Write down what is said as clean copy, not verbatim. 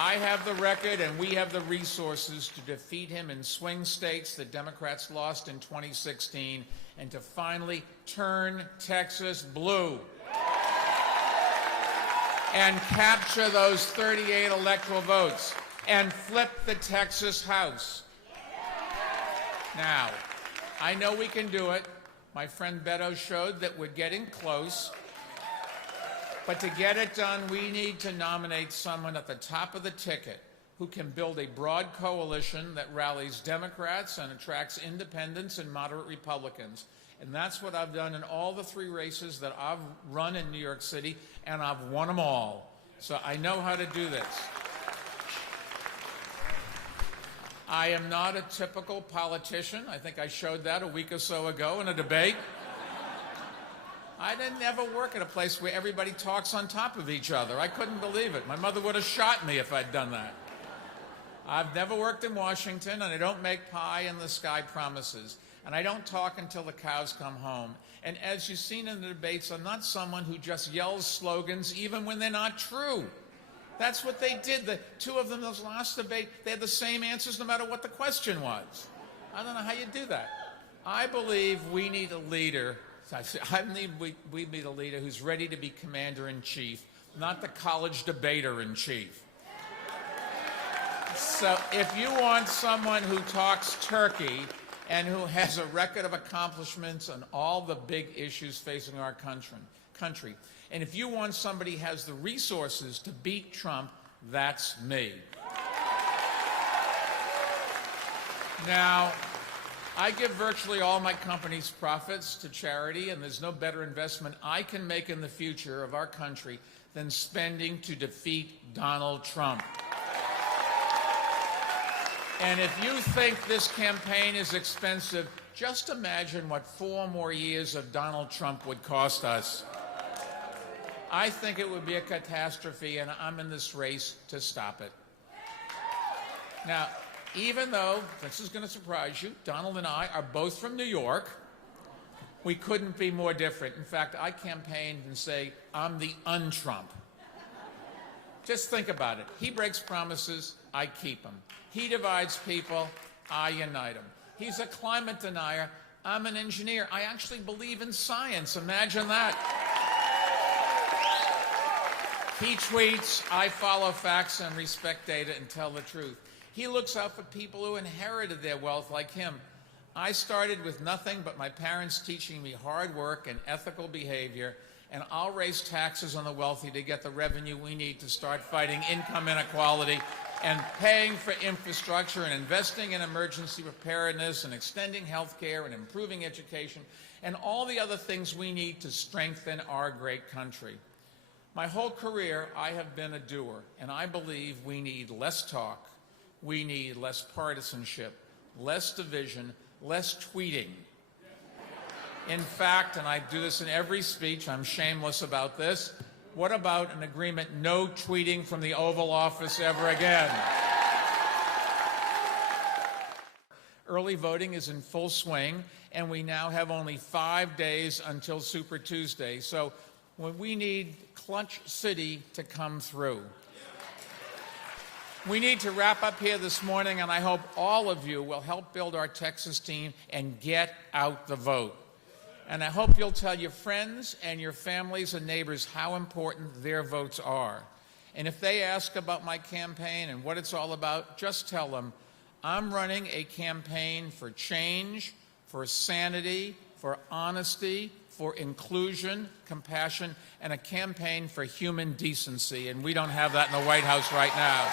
I have the record and we have the resources to defeat him in swing states that Democrats lost in 2016 and to finally turn Texas blue and capture those 38 electoral votes and flip the Texas House. Now, I know we can do it. My friend Beto showed that we're getting close. But to get it done, we need to nominate someone at the top of the ticket who can build a broad coalition that rallies Democrats and attracts independents and moderate Republicans. And that's what I've done in all the 3 races that I've run in New York City, and I've won them all. So I know how to do this. I am not a typical politician. I think I showed that a week or so ago in a debate. I didn't ever work at a place where everybody talks on top of each other. I couldn't believe it. My mother would have shot me if I'd done that. I've never worked in Washington, and I don't make pie-in-the-sky promises. And I don't talk until the cows come home. And as you've seen in the debates, I'm not someone who just yells slogans even when they're not true. That's what they did. The 2 of them, those last debate, they had the same answers no matter what the question was. I don't know how you do that. I believe we need a leader. I believe we need a leader who's ready to be commander-in-chief, not the college debater-in-chief. So if you want someone who talks turkey and who has a record of accomplishments on all the big issues facing our country, and if you want somebody who has the resources to beat Trump, that's me. Now, I give virtually all my company's profits to charity, and there's no better investment I can make in the future of our country than spending to defeat Donald Trump. And if you think this campaign is expensive, just imagine what 4 more years of Donald Trump would cost us. I think it would be a catastrophe, and I'm in this race to stop it. Now, even though, this is going to surprise you, Donald and I are both from New York, we couldn't be more different. In fact, I campaigned and say, I'm the un-Trump. Just think about it. He breaks promises, I keep them. He divides people, I unite them. He's a climate denier, I'm an engineer. I actually believe in science. Imagine that. He tweets, I follow facts and respect data and tell the truth. He looks out for people who inherited their wealth like him. I started with nothing but my parents teaching me hard work and ethical behavior, and I'll raise taxes on the wealthy to get the revenue we need to start fighting income inequality and paying for infrastructure and investing in emergency preparedness and extending health care and improving education and all the other things we need to strengthen our great country. My whole career, I have been a doer, and I believe we need less talk. We need less partisanship, less division, less tweeting. In fact, and I do this in every speech, I'm shameless about this, what about an agreement, no tweeting from the Oval Office ever again? Early voting is in full swing, and we now have only 5 days until Super Tuesday. So we need Clutch City to come through. We need to wrap up here this morning, and I hope all of you will help build our Texas team and get out the vote. And I hope you'll tell your friends and your families and neighbors how important their votes are. And if they ask about my campaign and what it's all about, just tell them, I'm running a campaign for change, for sanity, for honesty, for inclusion, compassion, and a campaign for human decency. And we don't have that in the White House right now.